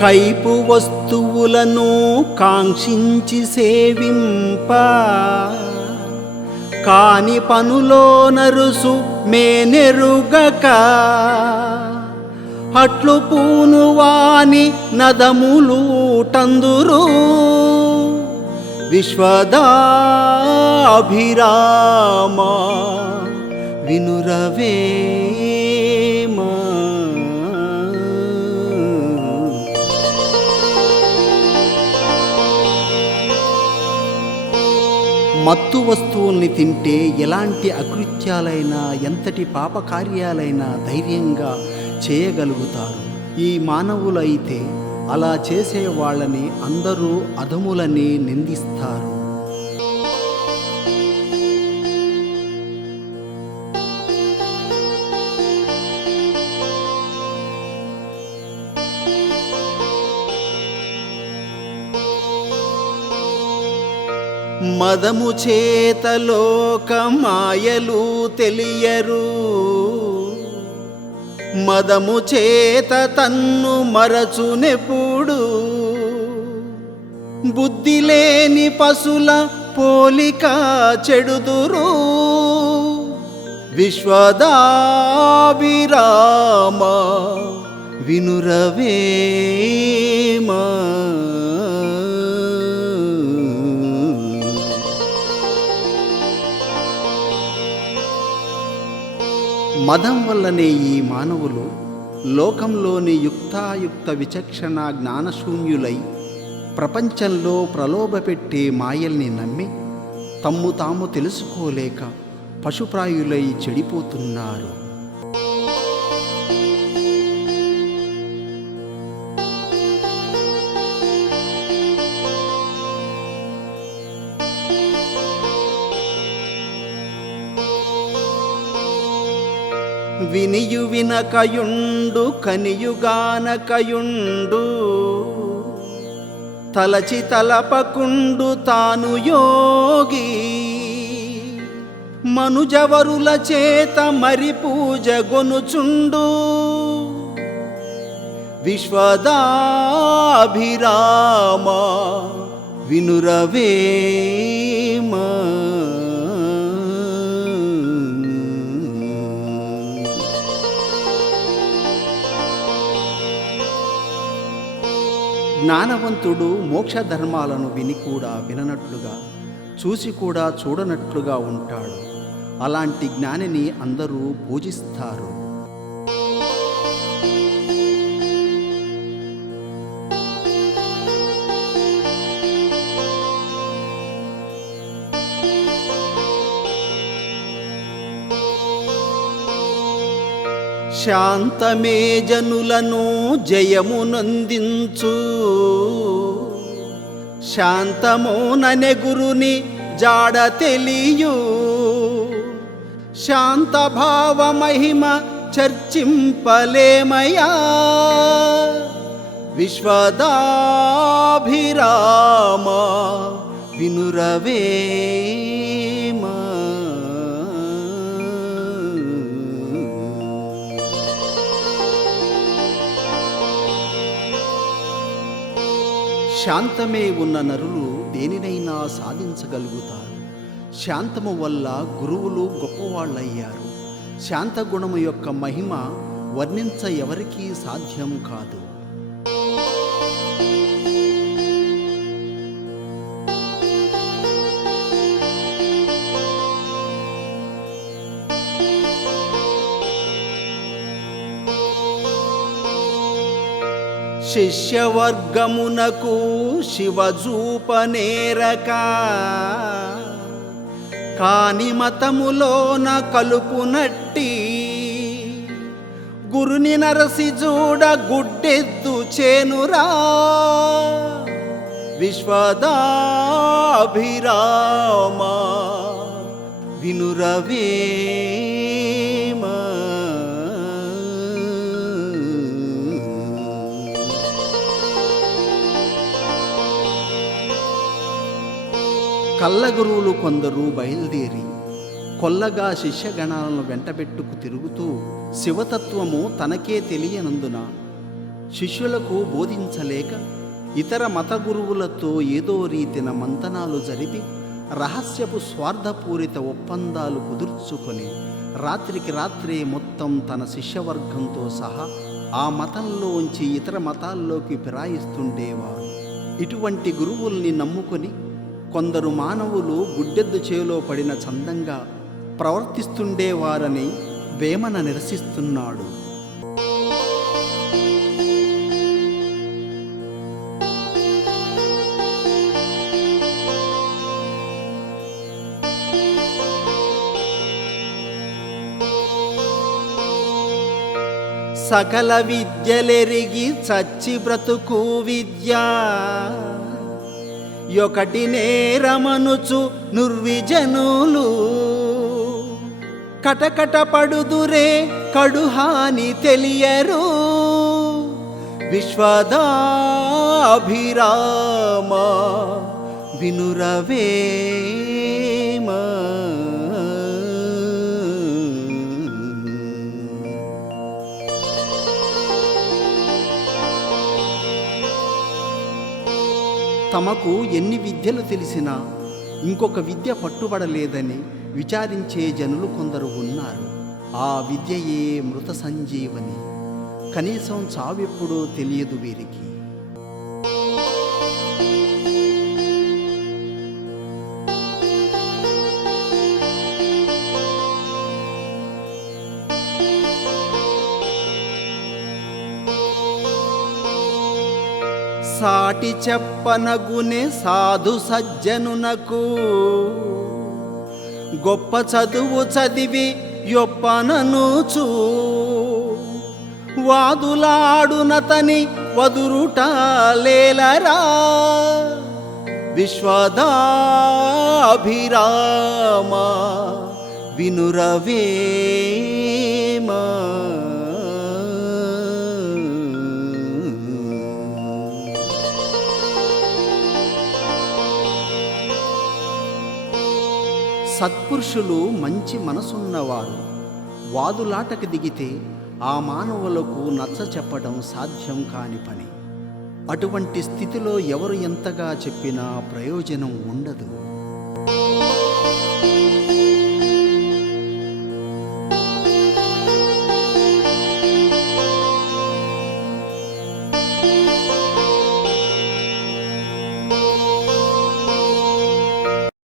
కైపు వస్తువులను కాంక్షించి సేవింప. కాని పనులో నరుసు మేనెరుగక. అట్లు పూనువాని నదములు టందురు విశ్వదాభిరామ వినురవే. మత్తు వస్తువుల్ని తింటే ఎలాంటి అకృత్యాలైనా ఎంతటి పాపకార్యాలైనా ధైర్యంగా చేయగలుగుతారు. ఈ మానవులైతే అలా చేసే వాళ్ళని అందరూ అధములని నిందిస్తారు. మదము చేతలోక మాయలు తెలియరు. మదము చేత తన్ను మరచునెప్పుడు. బుద్ధి లేని పశుల పోలిక చెడుదురు. విశ్వదాభిరామ వినురవేమా. మదం వల్లనే ఈ మానవులు లోకంలోని యుక్తాయుక్త విచక్షణ జ్ఞానశూన్యులై ప్రపంచంలో ప్రలోభపెట్టే మాయల్ని నమ్మి తమ్ము తాము తెలుసుకోలేక పశుప్రాయులై చెడిపోతున్నారు. వినియు వినకయుండు కనియుగానకయుండు తలచి తలపకుండు తాను యోగి. మనుజవరుల చేత మరి పూజ గొనుచుండు. విశ్వదాభిరామ వినురవేమా. జ్ఞానవంతుడు మోక్ష ధర్మాలను విని కూడా విననట్లుగా చూసి కూడా చూడనట్లుగా ఉంటాడు. అలాంటి జ్ఞానిని అందరూ పూజిస్తారు. శాంతమే జనులను జయమునందించు శాంతమోననే గురుని జాడ తెలియు. శాంత భావ మహిమ చర్చింపలేమయా. విశ్వదాభిరామ వినురవే. శాంతమే ఉన్న నరులు దేనినైనా సాధించగలుగుతారు. శాంతము వల్ల గురువులు గొప్పవాళ్ళయ్యారు. శాంత గుణము యొక్క మహిమ వర్ణించ ఎవరికీ సాధ్యం కాదు. శిష్యవర్గమునకు శివజూపనేరక కాని మతములోన కలుపునట్టి గురుని నరసి చూడ గుడ్డెద్దు చేనురా. విశ్వదాభిరామ వినురవే. కళ్ళ గురువులు కొందరు బయలుదేరి కొల్లగా శిష్యగణాలను వెంటబెట్టుకు తిరుగుతూ శివతత్వము తనకే తెలియనందున శిష్యులకు బోధించలేక ఇతర మత గురువులతో ఏదో రీతిన మంతనాలు జరిపి రహస్యపు స్వార్థపూరిత ఒప్పందాలు కుదుర్చుకొని రాత్రికి రాత్రే మొత్తం తన శిష్యవర్గంతో సహా ఆ మతంలోంచి ఇతర మతాల్లోకి ఫిరాయిస్తుండేవారు. ఇటువంటి గురువుల్ని నమ్ముకొని కొందరు మానవులు గుడ్డెద్దు చేలో పడిన చందంగా ప్రవర్తిస్తుండేవారని వేమన నిరసిస్తున్నాడు. సకల విద్యలెరిగి చచ్చి బ్రతుకు విద్య ఒకటి నేరమనుచు నుర్విజనులు. కటకట పడుదురే కడుహాని తెలియరు. విశ్వదాభిరామ వినురవేమ. తమకు ఎన్ని విద్యలు తెలిసినా ఇంకొక విద్య పట్టుబడలేదని విచారించే జనులు కొందరు ఉన్నారు. ఆ విద్యయే మృత సంజీవని. కనీసం చావెప్పుడో తెలియదు వీరికి. సాటి చెప్పనగునే సాధు సజ్జనునకు. గొప్ప చదువు చదివి యొప్పననుచు వాదులాడునతని వదురుట లేలరా. విశ్వదాభిరామ వినురవే సత్పురుషులు మంచి మనసున్నవారు. వాదులాటకు దిగితే ఆ మానవులకు నచ్చ చెప్పడం సాధ్యం కాని పని. అటువంటి స్థితిలో ఎవరు ఎంతగా చెప్పినా ప్రయోజనం ఉండదు.